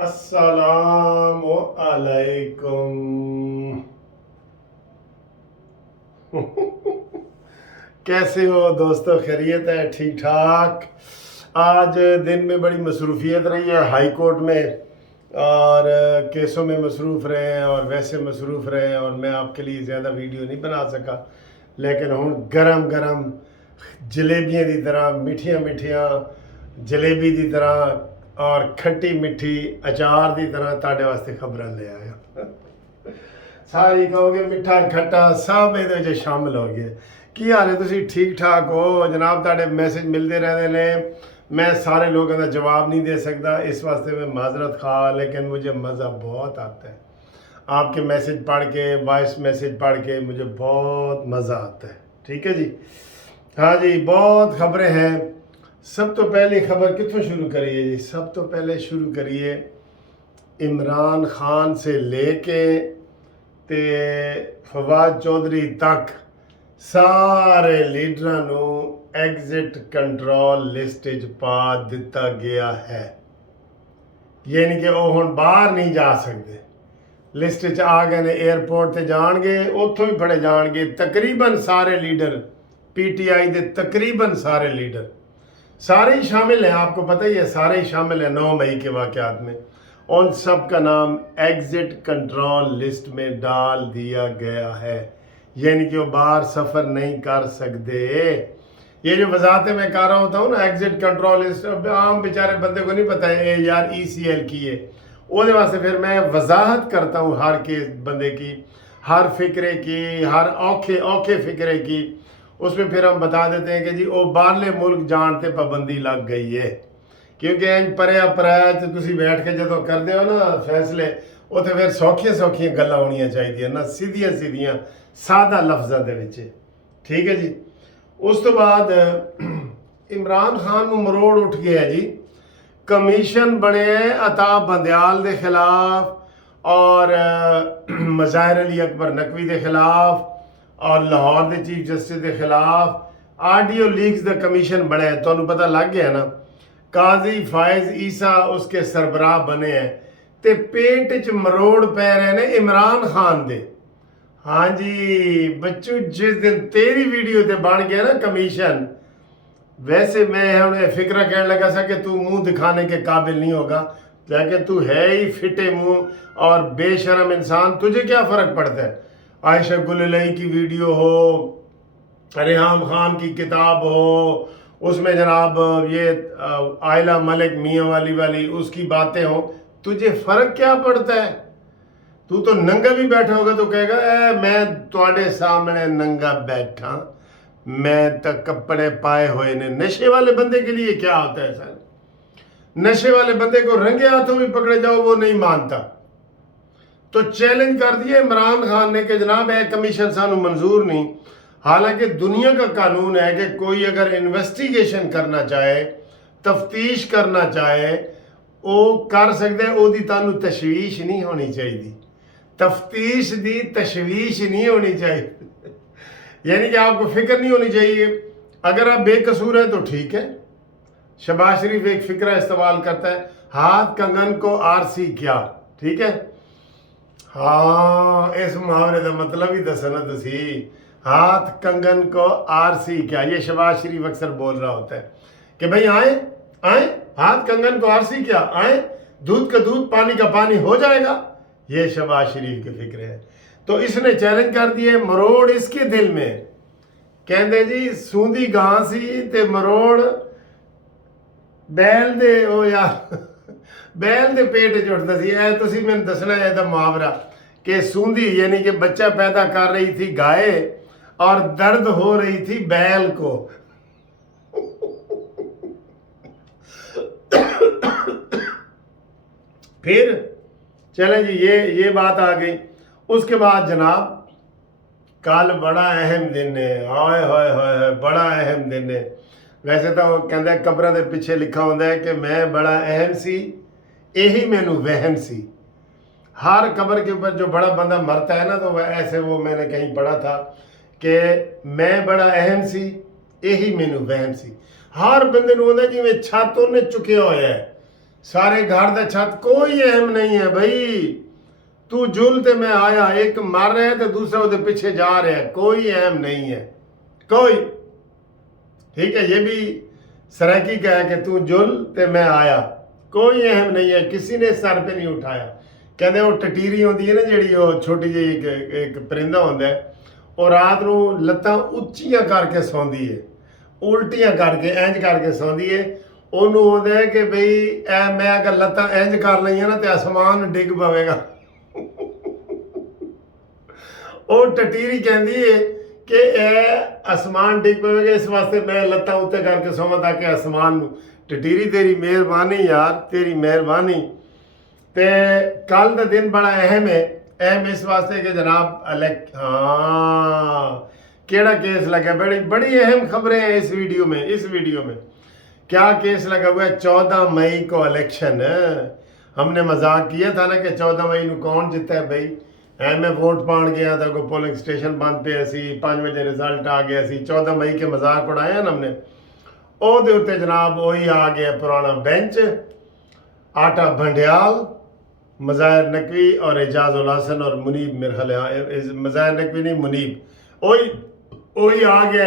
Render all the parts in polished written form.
अस्सलामु अलैकुम। कैसे हो दोस्तों, खैरियत है? ठीक ठाक। आज दिन में बड़ी मसरूफियत रही है हाई कोर्ट में, और केसों में मसरूफ़ रहे हैं और वैसे मसरूफ़ रहे हैं, और मैं आपके लिए ज़्यादा वीडियो नहीं बना सका। लेकिन हुण गरम गरम जलेबियां की तरह, मिठियां मिठियां जलेबी की तरह और खट्टी मिठी अचार की तरह ਤੁਹਾਡੇ वास्ते खबर ले आया। सारी कहोगे मिठा खट्टा सब ये शामिल हो गए। की हाल है? तुसी ठीक ठाक हो जनाब? ਤੁਹਾਡੇ मैसेज मिलते रहते हैं। मैं सारे लोगों का जवाब नहीं दे सकता, इस वास्ते मैं माजरत खा, लेकिन मुझे मज़ा बहुत आता है आपके मैसेज पढ़ के, वॉइस मैसेज पढ़ के मुझे बहुत मज़ा आता है। ठीक है जी, हाँ जी, बहुत खबरें हैं। सब तो पहली खबर कितों शुरू करिए जी? सब तो पहले शुरू करिए इमरान खान से लेके ते फवाद चौधरी तक सारे लीडरां नूं एग्जिट कंट्रोल लिस्ट च पा दिता गया है। यानी कि वो हुण बाहर नहीं जा सकते, लिस्ट च आ गए ने, एयरपोर्ट ते जाणगे, उत्थों भी फड़े जाणगे। तकरीबन सारे लीडर PTI दे तकरीबन सारे लीडर सारे ही शामिल हैं, आपको पता ही है, सारे ही शामिल हैं 9 मई के वाक़यात में। उन सब का नाम एग्ज़िट कंट्रोल लिस्ट में डाल दिया गया है, यानी कि वो बाहर सफ़र नहीं कर सकते। ये जो वजाहतें मैं कर रहा होता हूँ ना, एग्ज़िट कंट्रोल लिस्ट, आम बेचारे बंदे को नहीं पता है यार ECL की है, वो वास्ते फिर मैं वजाहत करता हूँ हर के बंदे की, हर फिक्रे की, हर औखे औखे फिक्रे की। उसमें फिर हम बता देते हैं कि जी वो बाहरले मुल्क जानते पाबंदी लग गई है, क्योंकि इंज परे पराया तुसी बैठ के जो करते हो ना फैसले, उत्थे फिर सौखियां सौखियां गल्लां होनियां चाहिए ना, सीधियां सीधियां सादा लफ्ज़ां दे विच। ठीक है जी। उस तो बाद इमरान खान नूं मरोड़ उठ गया जी। कमीशन बने अता बंदयाल के खिलाफ और मज़ाहिर अली अकबर नकवी के खिलाफ और लाहौर के चीफ जस्टिस के खिलाफ ऑडियो लीक्स का कमीशन बने। तो पता लग गया ना, काजी फायज ईसा उसके सरबराह बने हैं, ते पेट च मरोड़ पै रहे ने इमरान खान दे। हाँ जी बच्चू, जिस दिन तेरी वीडियो ते बन गया ना कमीशन, वैसे मैं उन्हें फिक्रा कहने लगा सा कि तू मुंह दिखाने के काबिल नहीं होगा, लेकिन तू है ही फिटे मुंह और बेशरम इंसान, तुझे क्या फ़र्क पड़ता है? आयशा गुललई की वीडियो हो, रेहाम खान की किताब हो, उसमें जनाब ये आयला मलिक मियाँ वाली उसकी बातें हो, तुझे फ़र्क क्या पड़ता है? तू तो नंगा भी बैठा होगा तो कहेगा मैं तुहाडे सामने नंगा बैठा, मैं तो कपड़े पाए हुए ने। नशे वाले बंदे के लिए क्या होता है सर? नशे वाले बंदे को रंगे हाथों भी पकड़े जाओ वो नहीं मानता। तो चैलेंज कर दिया इमरान खान ने कि जनाब यह कमीशन सानू मंजूर नहीं। हालांकि दुनिया का कानून है कि कोई अगर इन्वेस्टिगेशन करना चाहे, तफ्तीश करना चाहे, वो कर सकते हैं, ओदी तानू तशवीश नहीं होनी चाहिए, तफ्तीश दी तशवीश नहीं होनी चाहिए। यानी कि आपको फिक्र नहीं होनी चाहिए। अगर आप बेकसूर हैं तो ठीक है। शहबाज शरीफ एक फिक्रा इस्तेमाल करता है, हाथ कंगन को आरसी क्या। ठीक है, हाँ इस मुहावरे का मतलब ही दसना तुसी, हाथ कंगन को आरसी क्या। ये शहबाज शरीफ अक्सर बोल रहा होता है कि भाई आए आए, हाथ कंगन को आरसी क्या, आए दूध का दूध पानी का पानी हो जाएगा। ये शहबाज शरीफ के फिक्रे हैं। तो इसने चैलेंज कर दिए, मरोड़ इसके दिल में, कहते जी सूंदी गां सी ते मरोड़ बैल दे ओ यार बैल दे पेट च उठदा सी। ऐ तुसी मैनूं दसना है दा मुहावरा कि सूंदी यानी कि बच्चा पैदा कर रही थी गाय और दर्द हो रही थी बैल को। फिर चले जी, ये बात आ गई। उसके बाद जनाब कल बड़ा अहम दिन है, हाय हाय हाय बड़ा अहम दिन है। वैसे तो कहते कब्रों के पिछे लिखा होता है कि मैं बड़ा अहम सी, यही मैनू वहम सी। हर कब्र के ऊपर जो बड़ा बंदा मरता है ना, तो वह ऐसे, वो मैंने कहीं पढ़ा था कि मैं बड़ा अहम सी, यही मैनू वहम सी। हर बंदे नूं होंदा जिवें छत उन्हें चुकिया होया है, सारे घर दा छत कोई अहम नहीं है भाई। तू जुल ते मैं आया, एक मर रहा है तो दूसरा उसके पीछे जा रहा है, कोई अहम नहीं है कोई। ठीक है, ये भी सराकी का है कि तू जुल ते मैं आया, कोई अहम नहीं है, किसी ने सर पे नहीं उठाया। कहते वो टटीरी होती है ना जी, वो छोटी जी एक परिंदा होता है, वो रात को लत्तां उच्चियां करके सौंदी है, उल्टियां करके इंज करके सौंदी है। ਉਹਨੂੰ ਹੁੰਦਾ ਹੈ कि बई मैं अगर लत्तां इंज कर लईਆਂ ना तो आसमान डिग पवेगा। ਉਹ ਟਟੀਰੀ ਕਹਿੰਦੀ है कि आसमान डिग पवेगा, इस वास्ते मैं लत्तां उत्ते करके सोवां ताकि आसमान नूं। टटीरी तेरी मेहरबानी यार, तेरी मेहरबानी। ते कल का दिन बड़ा अहम है, अहम इस वास्ते कि जनाब हाँ केड़ा केस लगा, बड़ी बड़ी अहम खबरें हैं इस वीडियो में। क्या केस लगा हुआ है? 14 मई को इलेक्शन है। हमने मजाक किया था ना कि 14 मई को कौन जीता है भाई। मैं वोट पाण गया था, कोई पोलिंग स्टेशन बंद पे सी, 5 बजे रिजल्ट आ गया सी, 14 मई के मजाक उड़ाया ना हमने। ਉਹਦੇ ਉੱਤੇ जनाब वही आ गया पुराना बेंच, आटा भंडियाल, मज़ाहिर नकवी और एजाज उल हसन और मुनीब, मेरे ख्याल मज़ाहिर नकवी नहीं मुनीब, वही आ गया।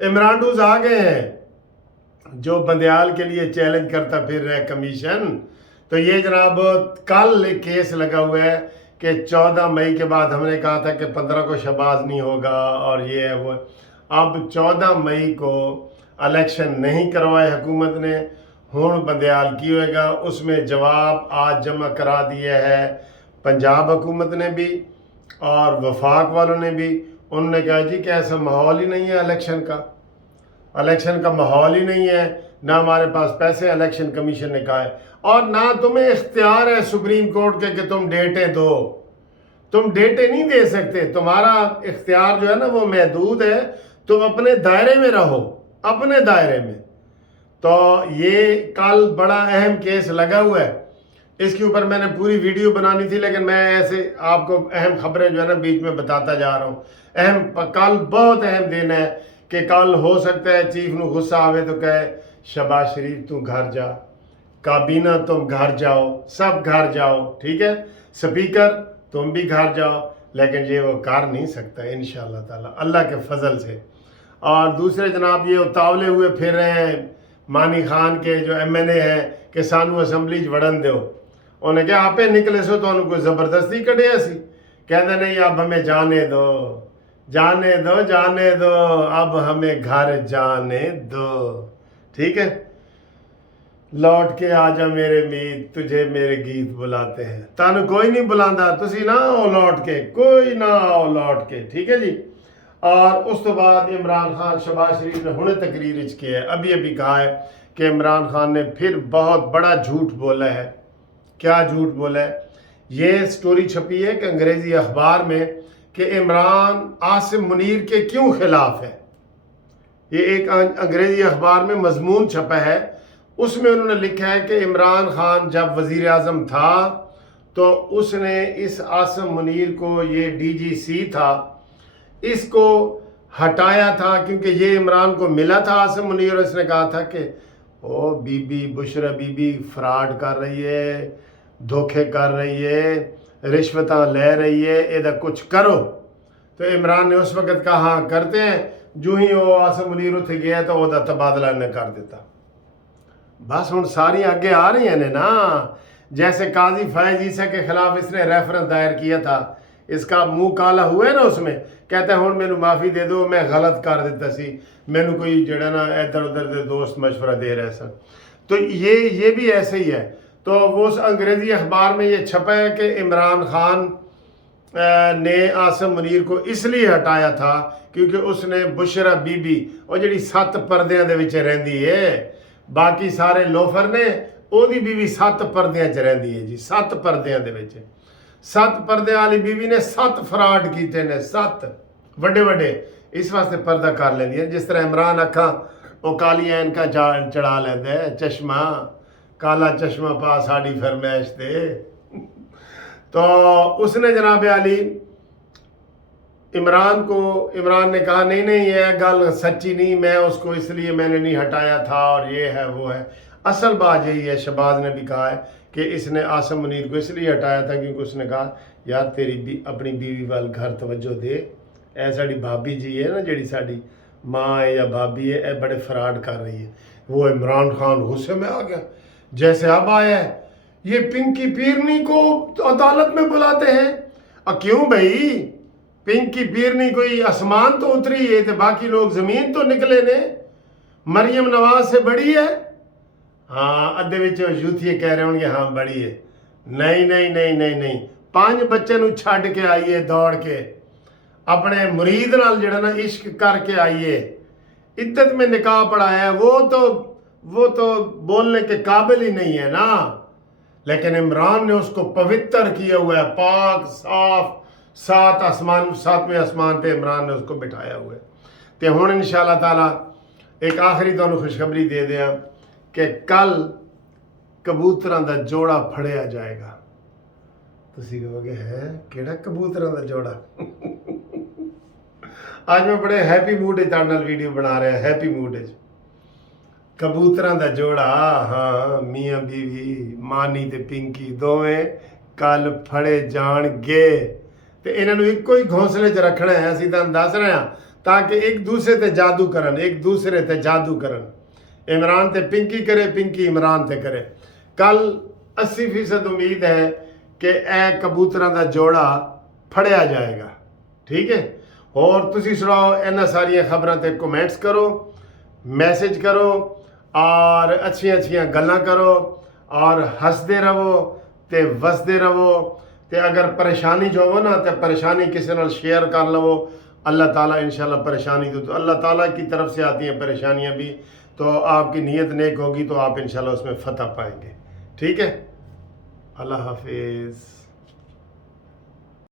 इमरानडूज आ गए हैं जो बंदयाल के लिए चैलेंज करता फिर रहा है कमीशन। तो ये जनाब कल केस लगा हुआ है कि 14 मई के बाद हमने कहा था कि 15 को शहबाज नहीं होगा और ये है वो। अब 14 मई को इलेक्शन नहीं करवाए हुकूमत ने, हुण बंदयाल की होएगा। उसमें जवाब आज जमा करा दिया है पंजाब हुकूमत ने भी और वफाक वालों ने भी। उन्होंने कहा जी कि ऐसा माहौल ही नहीं है इलेक्शन का माहौल ही नहीं है, ना हमारे पास पैसे, इलेक्शन कमीशन ने कहा है, और ना तुम्हें इख्तियार है सुप्रीम कोर्ट के कि तुम डेटें दो। तुम डेटें नहीं दे सकते, तुम्हारा इख्तियार जो है ना वो महदूद है, तुम अपने दायरे में रहो, अपने दायरे में। तो ये कल बड़ा अहम केस लगा हुआ है, इसके ऊपर मैंने पूरी वीडियो बनानी थी, लेकिन मैं ऐसे आपको अहम खबरें जो है ना बीच में बताता जा रहा हूँ। कल बहुत अहम दिन है कि कल हो सकता है चीफ नू गुस्सा आवे तो कहे शहबाज शरीफ तू घर जा, काबीना तुम घर जाओ, सब घर जाओ, ठीक है, स्पीकर तुम भी घर जाओ, लेकिन ये वो कर नहीं सकता इंशाअल्लाह ताला अल्लाह के फजल से। और दूसरे जनाब ये उतावले हुए फिर रहे हैं मानी खान के जो MNA हैं कि सानू असैम्बली वड़न दो। उन्हें क्या आपे निकले सो तो कोई ज़बरदस्ती कढ़िया सी, कहते नहीं अब हमें जाने दो, अब हमें घर जाने दो, ठीक है। लौट के आजा मेरे मीत, तुझे मेरे गीत बुलाते हैं। तानू कोई नहीं बुलांदा, तुसी ना आओ लौट के, कोई ना आओ लौट के, ठीक है जी। और उस तो बाद इमरान खान, शहबाज शरीफ ने हुणे तकरीर किया है, अभी कहा है कि इमरान खान ने फिर बहुत बड़ा झूठ बोला है। क्या झूठ बोला है? ये स्टोरी छपी है कि अंग्रेज़ी अखबार में कि इमरान आसिम मुनीर के क्यों खिलाफ है। ये एक अंग्रेज़ी अखबार में मजमून छपा है, उसमें उन्होंने लिखा है कि इमरान खान जब वज़ीर आज़म था तो उसने इस आसिम मुनीर को, ये DGC था, इसको हटाया था क्योंकि ये इमरान को मिला था आसिम मुनीर, और इसने कहा था कि ओ बीबी बुशरा बीबी फ्रॉड कर रही है, धोखे कर रही है, रिश्वत ले रही है, इधर कुछ करो। तो इमरान ने उस वक़्त कहा हाँ करते हैं, जो ही वो आसिम मुनीर उत्थे गया तो वह तबादला ने कर देता। बस हुण सारी आगे आ रही हैं ने ना, जैसे काजी फैज ईसा के खिलाफ इसने रेफरेंस दायर किया था, इसका मुंह काला हुआ है ना, उसमें कहता है हुण मैनू माफ़ी दे दो, मैं गलत कर दिता सी, मैनू कोई जड़ा ना इधर उधर के दोस्त मशवरा दे रहे सन। तो ये भी ऐसे ही है। तो वो उस अंग्रेज़ी अखबार में ये छपा है कि इमरान खान ने आसिम मुनीर को इसलिए हटाया था क्योंकि उसने बुशरा बीबी और जी 7 परदियां दे विच रहिंदी है, बाकी सारे लोफर ने, ओदी बीवी 7 परदियां च रहिंदी है जी, 7 परदियां दे विच। 7 परदियां वाली बीवी ने 7 फ्रॉड कीते ने, 7 वड्डे, इस वास्ते पर्दा कर लेंदी है। जिस तरह इमरान अखां वो कालियां इनका चढ़ा लेंदा है, चश्मा काला चश्मा पा साड़ी फरमाइश थे। तो उसने जनाब अली इमरान ने कहा नहीं ये गल सच्ची नहीं, मैं उसको इसलिए मैंने नहीं हटाया था और ये है वो है। اصل بات یہی ہے، شہباز نے بھی کہا ہے کہ اس نے عاصم منیر کو اس لیے ہٹایا تھا کیونکہ اس نے کہا یار تیری اپنی بیوی وال گھر توجہ دے، اے ساڑی بھابی جی ہے نا جیڑی ساڑی ماں ہے یا بھابی ہے، اے بڑے فراڈ کر رہی ہے۔ وہ عمران خان غصے میں آ گیا، جیسے اب آیا ہے یہ پنکی پیرنی کو عدالت میں بلاتے ہیں۔ کیوں بھائی؟ پنکی پیرنی کوئی آسمان تو اتری ہے تو باقی لوگ زمین تو نکلے نے، مریم نواز سے بڑی ہے؟ ہاں ادھے وچ یوتھیے کہہ رہے ہوں گے ہاں بڑی ہے۔ نہیں نہیں نہیں نہیں نہیں، 5 بچے نو چھڈ کے آئیے دوڑ کے، اپنے مرید نال جڑا نا عشق کر کے آئیے، عدت میں نکاح پڑھایا ہے، وہ تو بولنے کے قابل ہی نہیں ہے نا۔ لیکن عمران نے اس کو پوتر کیا ہوا ہے، پاک صاف، 7ویں آسمان پہ عمران نے اس کو بٹھایا ہوا ہے۔ تو ہن انشاءاللہ تعالی ایک آخری تانوں خوشخبری دے دیا کہ کل کبوتراں دا جوڑا پھڑیا جائے گا۔ تسی کہو گے ہے کیڑا کبوتراں دا جوڑا؟ آج میں بڑے ہیپی موڈ تہاڈے نال ویڈیو بنا رہا، ہیپی موڈ وچ۔ کبوتراں دا جوڑا، ہاں میاں بیوی مانی تے پنکی دوویں کل پھڑے جان گے، تے انہاں نوں ایک ہی گھونسلے 'چ رکھنا ہے۔ اسی تاں دس رہے ہاں تاکہ ایک دوسرے تے جادو کرن، عمران تے پنکی کرے، پنکی عمران تے کرے۔ کل 80% امید ہے کہ اے کبوتراں دا جوڑا پھڑیا جائے گا، ٹھیک ہے؟ اور تسی سناؤ انہاں ساریاں خبراں تے کومنٹس کرو، میسج کرو اور اچھیاں گلاں کرو اور ہسدے رہو تے وسدے رہو۔ تے اگر پریشانی جو ہو نا تے پریشانی کسی نال شیئر کر لو، اللہ تعالیٰ انشاءاللہ پریشانی تو اللہ تعالیٰ کی طرف سے آتی ہیں پریشانیاں بھی، تو آپ کی نیت نیک ہوگی تو آپ انشاءاللہ اس میں فتح پائیں گے، ٹھیک ہے؟ اللہ حافظ۔